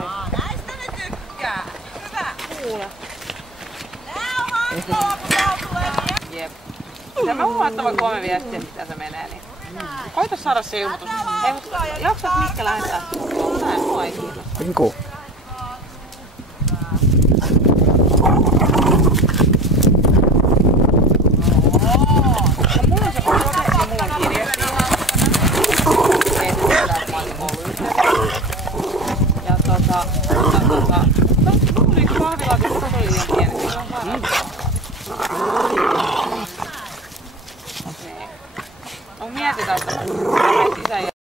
moi. Näistä ne tykkää. Hyvä. Kuule. Nää on hankala, kun täällä tulee niin. Jep. Tämä on huomattava 3 viestiä, mitä se menee. Niin. Koita saada se ilmoitus. Ei, mutta jaksat Mikkä lähettää? Näin, moi, kiitos. Pinku. Mulla on se prosessi mulla kirjassa. Ei se tiedä, että mä olin kouluyhteydessä. Ja mulla yksi kahvilaatissa oli liian pieni, se on varaa. Okei. No mietitään, että mä isän